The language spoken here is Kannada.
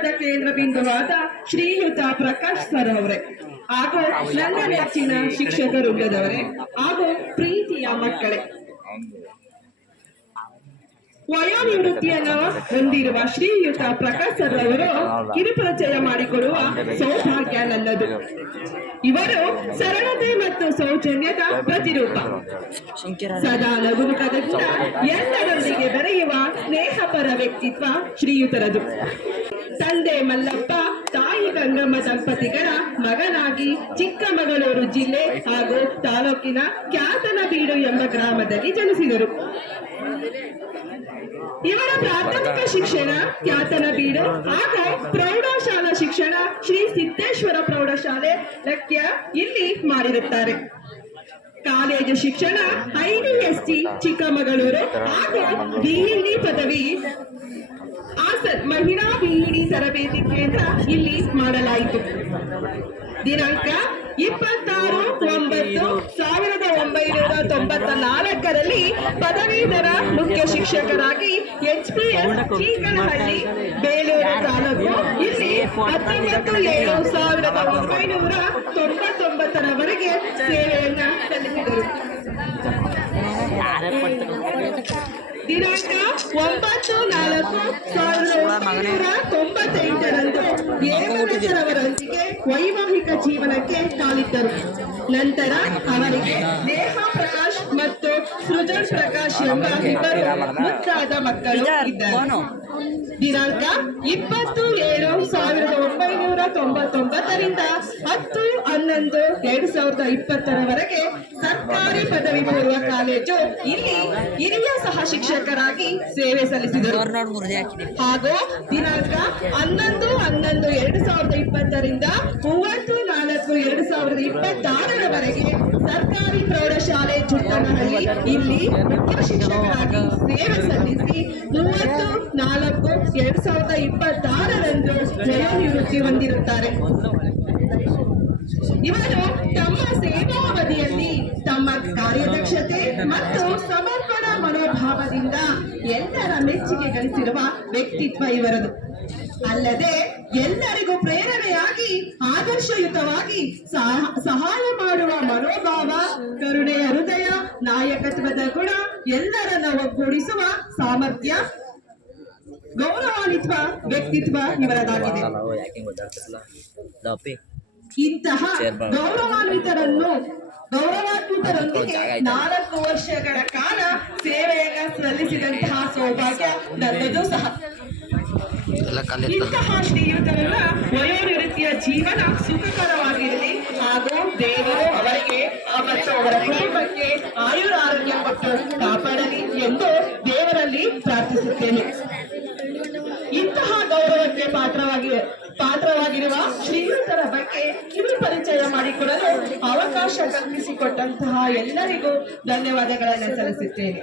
ಕಾರ್ಯಕ್ರಮದ ಕೇಂದ್ರ ಬಿಂದುವಾದ ಶ್ರೀಯುತ ಪ್ರಕಾಶ್ ಸರ್ ಅವರೇ ಹಾಗೂ ನನ್ನ ನೆಚ್ಚಿನ ಶಿಕ್ಷಕರುಳ್ಳದವರೇ ಹಾಗೂ ಪ್ರೀತಿಯ ಮಕ್ಕಳೇ, ವಯೋನಿವೃತ್ತಿಯನ್ನು ಹೊಂದಿರುವ ಶ್ರೀಯುತ ಪ್ರಕಾಶ್ ಸರ್ ಅವರು ಕಿರುಪರಿಚಯ ಮಾಡಿಕೊಳ್ಳುವ ಸೌಭಾಗ್ಯ ನನ್ನದು. ಇವರು ಸರಳತೆ ಮತ್ತು ಸೌಜನ್ಯದ ಪ್ರತಿರೂಪ. ಸದಾ ನಗುಮುಖದಿಂದ ಎಲ್ಲರೊಂದಿಗೆ ಬೆರೆಯುವ ಸ್ನೇಹಪರ ವ್ಯಕ್ತಿತ್ವ ಶ್ರೀಯುತರದು. ತಂದೆ ಮಲ್ಲಪ್ಪ, ತಾಯಿ ಗಂಗಮ್ಮ ದಂಪತಿಗಳ ಮಗನಾಗಿ ಚಿಕ್ಕಮಗಳೂರು ಜಿಲ್ಲೆ ಹಾಗೂ ತಾಲೂಕಿನ ಕ್ಯಾತನಬೀಡು ಎಂಬ ಗ್ರಾಮದಲ್ಲಿ ಜನಿಸಿದರು. ಇವರ ಪ್ರಾಥಮಿಕ ಶಿಕ್ಷಣ ಕ್ಯಾತನಬೀಡು ಹಾಗೂ ಪ್ರೌಢಶಾಲಾ ಶಿಕ್ಷಣ ಶ್ರೀ ಸಿದ್ದೇಶ್ವರ ಪ್ರೌಢಶಾಲೆ ಲಕ್ಯ ಇಲ್ಲಿ ಮಾಡಿರುತ್ತಾರೆ. ಕಾಲೇಜು ಶಿಕ್ಷಣ IDST ಚಿಕ್ಕಮಗಳೂರು ಹಾಗೂ BEd ಪದವಿ ಹಾಸನ್ ಮಹಿಳಾ BEd ತರಬೇತಿ ಕೇಂದ್ರ ಇಲ್ಲಿ ಮಾಡಲಾಯಿತು. ದಿನಾಂಕ 26/9/1994ರಲ್ಲಿ ಪದವೀಧರ ಮುಖ್ಯ ಶಿಕ್ಷಕರಾಗಿ HPS ಚೀಕನಹಳ್ಳಿ ಬೇಲೂರು ತಾಲೂಕು ಇಲ್ಲಿ 19/7/1999ರವರೆಗೆ ಸೇವೆಯನ್ನ ಸಲ್ಲಿಸಿದರು. ದಿನಾಂಕ 9/4/1998ರಂದು ಏಕನಾಥರವರೊಂದಿಗೆ ವೈವಾಹಿಕ ಜೀವನಕ್ಕೆ ಕಾಲಿಟ್ಟರು. ನಂತರ ಅವರಿಗೆ ನೇಹಾ ಪ್ರಕಾಶ್ ಮತ್ತು ಸೃಜನ್ ಪ್ರಕಾಶ್ ಎಂಬ ಇಬ್ಬರು ಮುದ್ದಾದ ಮಕ್ಕಳು ಇದ್ದಾರೆ. ದಿನಾಂಕ 20/7/1999ರಿಂದ 10/11/2020ರವರೆಗೆ ಸರ್ಕಾರಿ ಪದವಿ ಪೂರ್ವ ಕಾಲೇಜು ಇಲ್ಲಿ ಹಿರಿಯ ಸಹ ಶಿಕ್ಷಕರಾಗಿ ಸೇವೆ ಸಲ್ಲಿಸಿದರು. ಹಾಗೂ ದಿನಾಂಕ 11/11/2020ರಿಂದ 30/4/2026ರವರೆಗೆ ಸರ್ಕಾರಿ ಪ್ರೌಢಶಾಲೆ ಚುಟ್ಟನಹಳ್ಳಿ ಇಲ್ಲಿ ಮುಖ್ಯ ಶಿಕ್ಷಕರಾಗಿ ಸೇವೆ ಸಲ್ಲಿಸಿ 30/4/2026ರಂದು ವಯೋನಿವೃತ್ತಿ ಹೊಂದಿರುತ್ತಾರೆ. ಇವರು ತಮ್ಮ ಸೇವಾವಧಿಯಲ್ಲಿ ತಮ್ಮ ಕಾರ್ಯದಕ್ಷತೆ ಮತ್ತು ಸಮರ್ಪಣಾ ಮನೋಭಾವದಿಂದ ಎಲ್ಲರ ಮೆಚ್ಚುಗೆ ಗಳಿಸಿರುವ ವ್ಯಕ್ತಿತ್ವ ಇವರದು. ಅಲ್ಲದೆ ಎಲ್ಲರಿಗೂ ಪ್ರೇರಣೆಯಾಗಿ ಆದರ್ಶಯುತವಾಗಿ ಸಹಾಯ ಮಾಡುವ ಮನೋಭಾವ, ಕರುಣೆಯ ಹೃದಯ, ನಾಯಕತ್ವದ ಗುಣ, ಎಲ್ಲರನ್ನ ಒಗ್ಗೂಡಿಸುವ ಸಾಮರ್ಥ್ಯ, ಗೌರವಾನ್ವಿತ ವ್ಯಕ್ತಿತ್ವ ಇವರದಾಗಿದೆ. ಇಂತಹ ಗೌರವಾನ್ವಿತರೊಂದಿಗೆ 4 ವರ್ಷಗಳ ಕಾಲ ಸೇವೆಯನ್ನು ಸಲ್ಲಿಸಿದಂತಹ ಸೌಭಾಗ್ಯ ನನ್ನದು ಸಹ. ಇಂತಹ ಶ್ರೀಯುತರನ್ನ ವಯೋನಿವೃತ್ತಿಯ ಜೀವನ ಸುಖಕರವಾಗಿರಲಿ ಹಾಗೂ ದೇವರು ಅವರಿಗೆ ಮತ್ತು ಅವರ ಕುಟುಂಬಕ್ಕೆ ಆಯುರಾರೋಗ್ಯ ಕೊಟ್ಟು ಕಾಪಾಡಲಿ ಎಂದು ದೇವರಲ್ಲಿ ಪ್ರಾರ್ಥಿಸುತ್ತೇನೆ. ಇಂತಹ ಗೌರವಕ್ಕೆ ಪಾತ್ರವಾಗಿರುವ ಶ್ರೀಯುತರ ಬಗ್ಗೆ ಕಿರು ಪರಿಚಯ ಮಾಡಿಕೊಡಲು ಅವಕಾಶ ಕಲ್ಪಿಸಿಕೊಟ್ಟಂತಹ ಎಲ್ಲರಿಗೂ ಧನ್ಯವಾದಗಳನ್ನು ಸಲ್ಲಿಸುತ್ತೇನೆ.